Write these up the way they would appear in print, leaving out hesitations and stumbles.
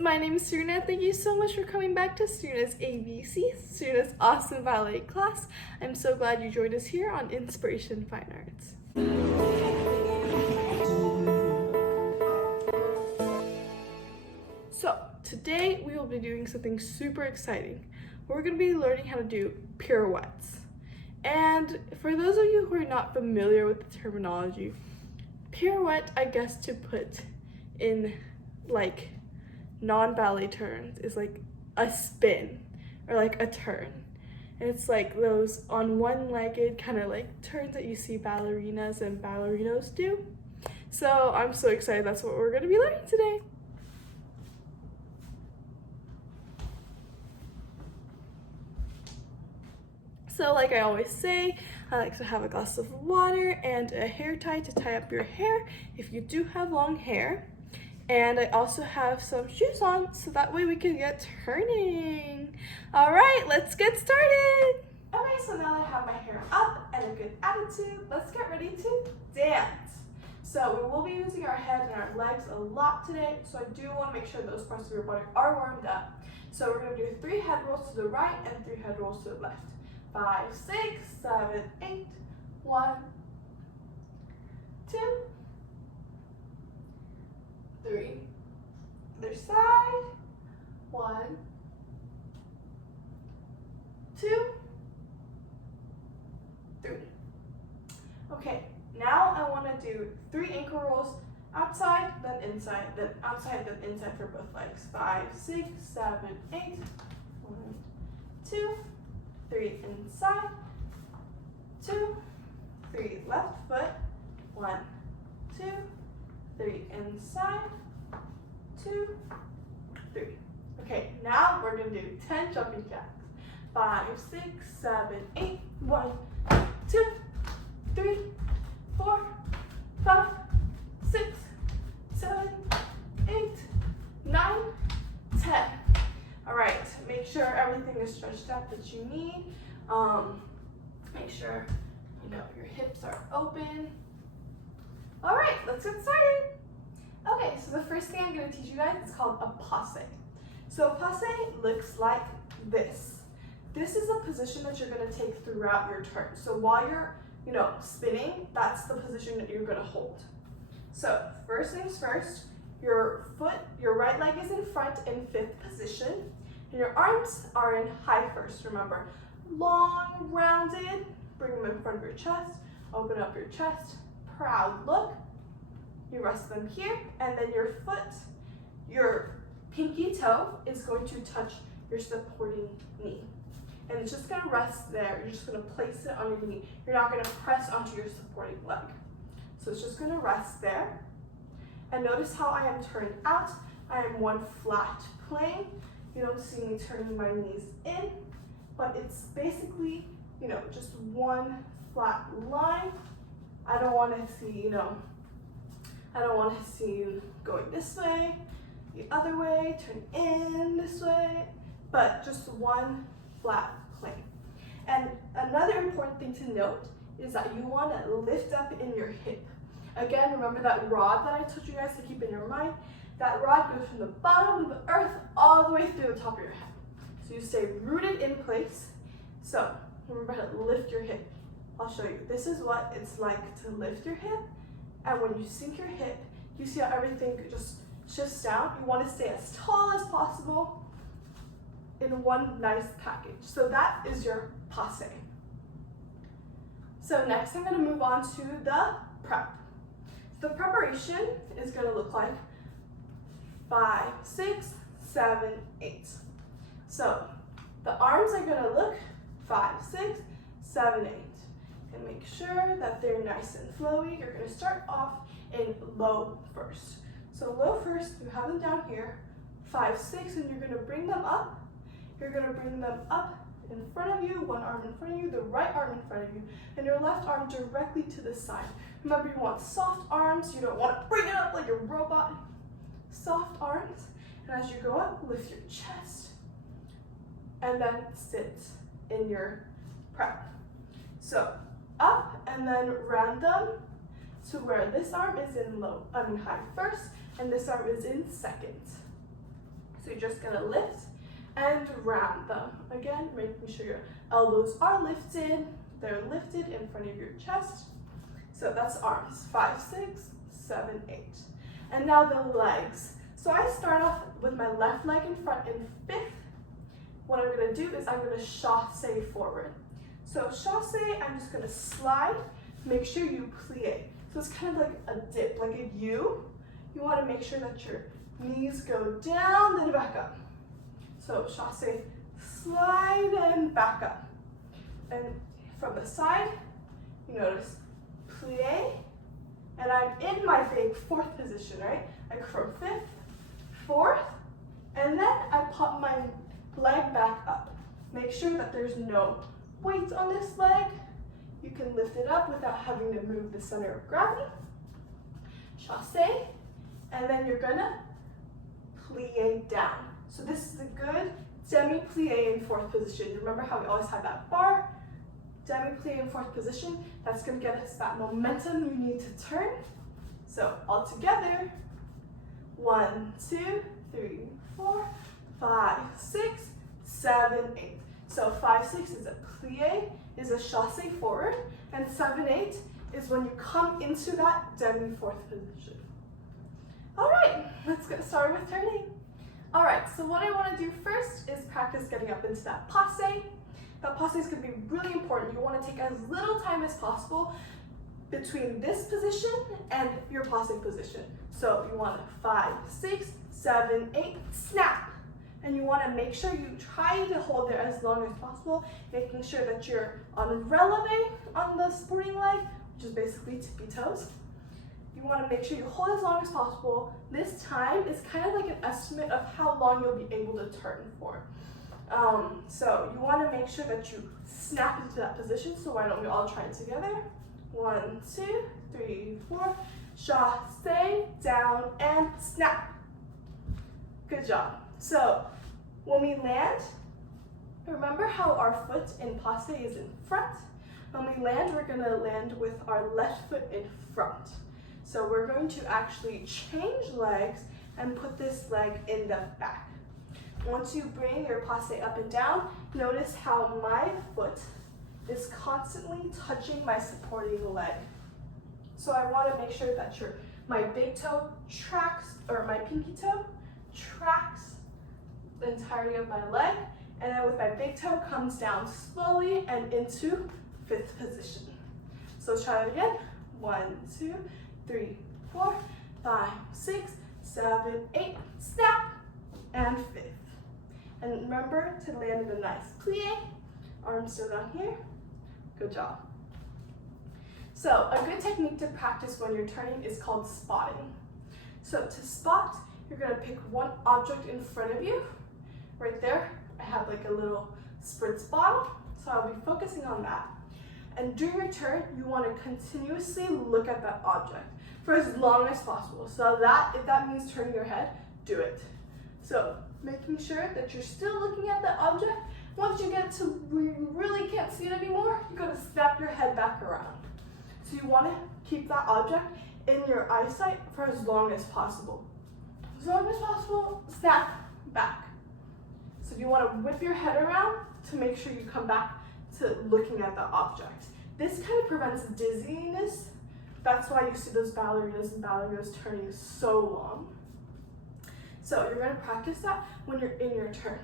my name is Serena. Thank you so much for coming back to Serena's ABC, Serena's awesome ballet class. I'm so glad you joined us here on Inspiration Fine Arts. So today we will be doing something super exciting. We're going to be learning how to do pirouettes. And for those of you who are not familiar with the terminology, pirouette, I guess to put in like non-ballet terms, is like a spin or like a turn. And it's like those on one-legged kind of like turns that you see ballerinas and ballerinos do. So I'm so excited. That's what we're going to be learning today. So like I always say, I like to have a glass of water and a hair tie to tie up your hair if you do have long hair. And I also have some shoes on so that way we can get turning. All right, let's get started. Okay, so now that I have my hair up and a good attitude, let's get ready to dance. So we will be using our head and our legs a lot today, so I do want to make sure those parts of your body are warmed up. So we're going to do 3 head rolls to the right and 3 head rolls to the left. 5, 6, 7, 8, 1, 2, 3. Other side. 1, 2, 3. Okay, now I want to do 3 ankle rolls outside, then inside, then outside, then inside for both legs. 5, 6, 7, 8. 1, 2, 3 inside, 2, 3 left foot, 1, 2, 3 inside, 2, 3. Okay, now we're going to do 10 jumping jacks. 5, 6, 7, 8. 1, 2, 3, 4, 5, 6, 7, 8, 9, 10. All right, make sure everything is stretched out that you need. Make sure your hips are open. All right, let's get started. Okay, so the first thing I'm going to teach you guys is called a passe. So a passe looks like this. This is a position that you're going to take throughout your turn. So while you're, spinning, that's the position that you're going to hold. So first things first, your right leg is in front in 5th position, and your arms are in high first. Remember, long, rounded, bring them in front of your chest, open up your chest, proud look. You rest them here, and then your foot, your pinky toe is going to touch your supporting knee. And it's just gonna rest there. You're just gonna place it on your knee. You're not gonna press onto your supporting leg. So it's just gonna rest there. And notice how I am turned out. I am one flat plane. You don't see me turning my knees in, but it's basically, just one flat line. I don't want to see, I don't want to see you going this way, the other way, turn in this way, but just one flat plane. And another important thing to note is that you want to lift up in your hip. Again, remember that rod that I told you guys to keep in your mind? That rod goes from the bottom of the earth all the way through the top of your head. So you stay rooted in place. So remember to lift your hip. I'll show you. This is what it's like to lift your hip. And when you sink your hip, you see how everything just shifts down. You want to stay as tall as possible in one nice package. So that is your passe. So next I'm going to move on to the prep. The preparation is going to look like 5, 6, 7, 8. So the arms are going to look 5, 6, 7, 8. And make sure that they're nice and flowy. You're going to start off in low first. So low first, you have them down here, 5, 6, and you're going to bring them up. You're going to bring them up in front of you, one arm in front of you, the right arm in front of you, and your left arm directly to the side. Remember, you want soft arms. You don't want to bring it up like a robot. Soft arms. And as you go up, lift your chest, and then sit in your prep. So up and then round them to where this arm is in high first, and this arm is in second. So you're just gonna lift and round them. Again, making sure your elbows are lifted. They're lifted in front of your chest. So that's arms, 5, 6, 7, 8. And now the legs. So I start off with my left leg in front in 5th. What I'm gonna do is I'm gonna chasse forward. So chasse, I'm just gonna slide, make sure you plie. So it's kind of like a dip, like a U. You wanna make sure that your knees go down, then back up. So chasse, slide and back up. And from the side, you notice plie, and I'm in my big 4th position, right? I go from 5th, 4th, and then I pop my leg back up. Make sure that there's no weight on this leg. You can lift it up without having to move the center of gravity. Chasse, and then you're gonna plie down. So this is a good demi-plie in 4th position. Remember how we always have that bar? Demi-plie in 4th position. That's gonna get us that momentum you need to turn. So all together, 1, 2, 3, 4, 5, 6, 7, 8. So 5, 6 is a plie, is a chasse forward, and 7, 8 is when you come into that demi-4th position. All right, let's get started with turning. All right, so what I want to do first is practice getting up into that passe. That passe is going to be really important. You want to take as little time as possible between this position and your passe position. So you want 5, 6, 7, 8, snap. And you want to make sure you try to hold there as long as possible, making sure that you're on releve on the sporting leg, which is basically tippy toes. You want to make sure you hold as long as possible. This time is kind of like an estimate of how long you'll be able to turn for. So you want to make sure that you snap into that position. So why don't we all try it together? 1, 2, 3, 4. Chasse, down, and snap. Good job. So when we land, remember how our foot in passe is in front? When we land, we're going to land with our left foot in front. So we're going to actually change legs and put this leg in the back. Once you bring your passe up and down, notice how my foot is constantly touching my supporting leg. So I want to make sure that my big toe tracks, or my pinky toe tracks the entirety of my leg, and then with my big toe comes down slowly and into 5th position. So let's try it again. 1, 2, 3, 4, 5, 6, 7, 8, snap, and 5th. And remember to land in a nice plie, arms still down here. Good job. So a good technique to practice when you're turning is called spotting. So to spot, you're gonna pick one object in front of you. Right there, I have like a little spritz bottle, so I'll be focusing on that. And during your turn, you want to continuously look at that object for as long as possible. So that, if that means turning your head, do it. So making sure that you're still looking at that object. Once you get to where you really can't see it anymore, you're going to snap your head back around. So you want to keep that object in your eyesight for as long as possible. As long as possible, snap back. So you want to whip your head around to make sure you come back to looking at the object. This kind of prevents dizziness. That's why you see those ballerinas and ballerinas turning so long. So you're going to practice that when you're in your turn.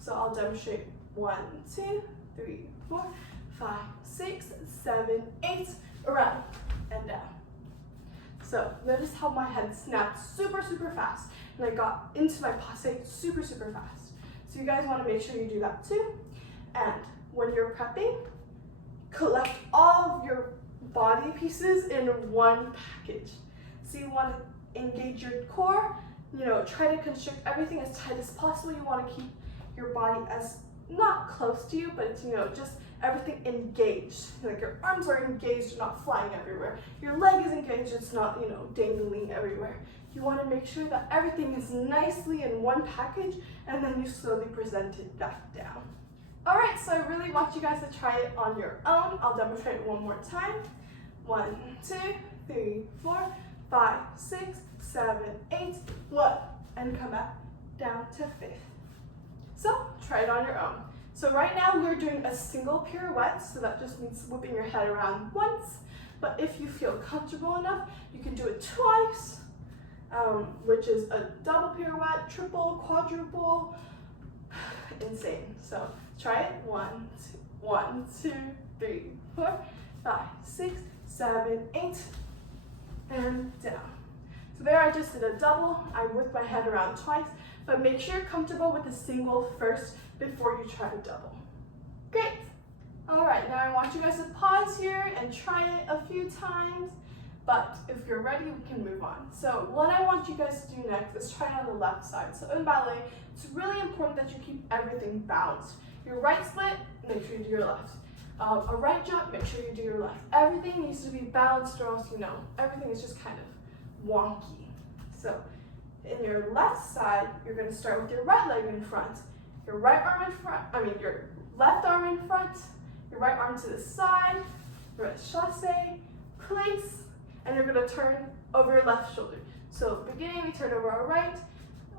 So I'll demonstrate 1, 2, 3, 4, 5, 6, 7, 8, around and down. So notice how my head snapped super, super fast, and I got into my passe super, super fast. So you guys want to make sure you do that too. And when you're prepping, collect all of your body pieces in one package. So you want to engage your core, try to constrict everything as tight as possible. You want to keep your body as not close to you, but it's, just everything engaged. Like your arms are engaged, you're not flying everywhere. Your leg is engaged, it's not, dangling everywhere. You want to make sure that everything is nicely in one package, and then you slowly present it back down. All right, so I really want you guys to try it on your own. I'll demonstrate it one more time. 1, 2, 3, 4, 5, 6, 7, 8, 1, and come back down to 5th. So try it on your own. So right now we're doing a single pirouette, so that just means whipping your head around once. But if you feel comfortable enough, you can do it twice, which is a double pirouette, triple, quadruple, insane. So try it. 1, 2, 3, 4, 5, 6, 7, 8, and down. So there I just did a double. I whipped my head around twice, but make sure you're comfortable with the single first before you try to double. Great. All right, now I want you guys to pause here and try it a few times, but if you're ready, we can move on. So what I want you guys to do next is try it on the left side. So in ballet, it's really important that you keep everything balanced. Your right split, make sure you do your left. A right jump, make sure you do your left. Everything needs to be balanced, or else, everything is just kind of wonky. So in your left side, you're gonna start with your right leg in front, your right arm in front, your left arm in front, your right arm to the side, your right chasse, place, and you're gonna turn over your left shoulder. So beginning, we turn over our right,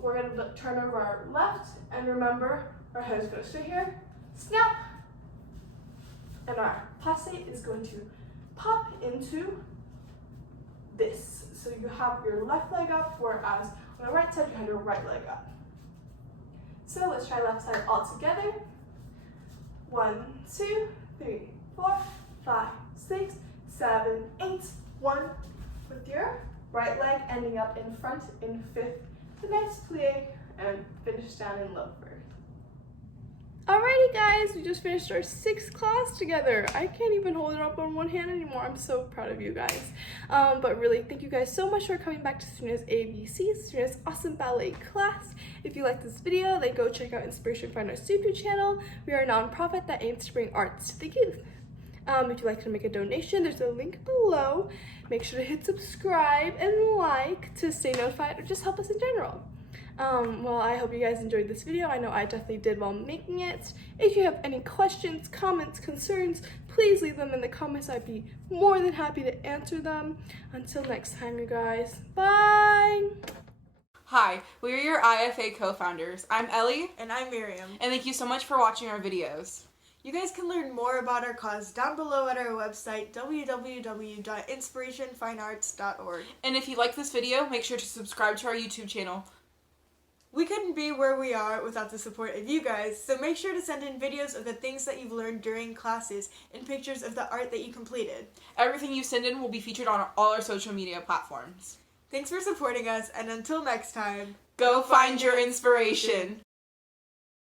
we're gonna turn over our left, and remember, our head is gonna stay here, snap, and our passe is going to pop into this. So you have your left leg up, whereas on the right side, you have your right leg up. So let's try left side all together. 1, 2, 3, 4, 5, 6, 7, 8, 1. With your right leg ending up in front in 5th. The nice plie and finish down in low 1st. Alrighty guys, we just finished our 6th class together. I can't even hold it up on one hand anymore. I'm so proud of you guys. But really, thank you guys so much for coming back to Serena's ABC, Serena's awesome ballet class. If you like this video, then go check out Inspiration Fine Arts YouTube channel. We are a nonprofit that aims to bring arts to the youth. If you'd like to make a donation, there's a link below. Make sure to hit subscribe and like to stay notified or just help us in general. Well, I hope you guys enjoyed this video. I know I definitely did while making it. If you have any questions, comments, concerns, please leave them in the comments. I'd be more than happy to answer them. Until next time, you guys. Bye! Hi, we are your IFA co-founders. I'm Ellie. And I'm Miriam. And thank you so much for watching our videos. You guys can learn more about our cause down below at our website, www.inspirationfinearts.org. And if you like this video, make sure to subscribe to our YouTube channel. We couldn't be where we are without the support of you guys, so make sure to send in videos of the things that you've learned during classes and pictures of the art that you completed. Everything you send in will be featured on all our social media platforms. Thanks for supporting us, and until next time, Go find your inspiration!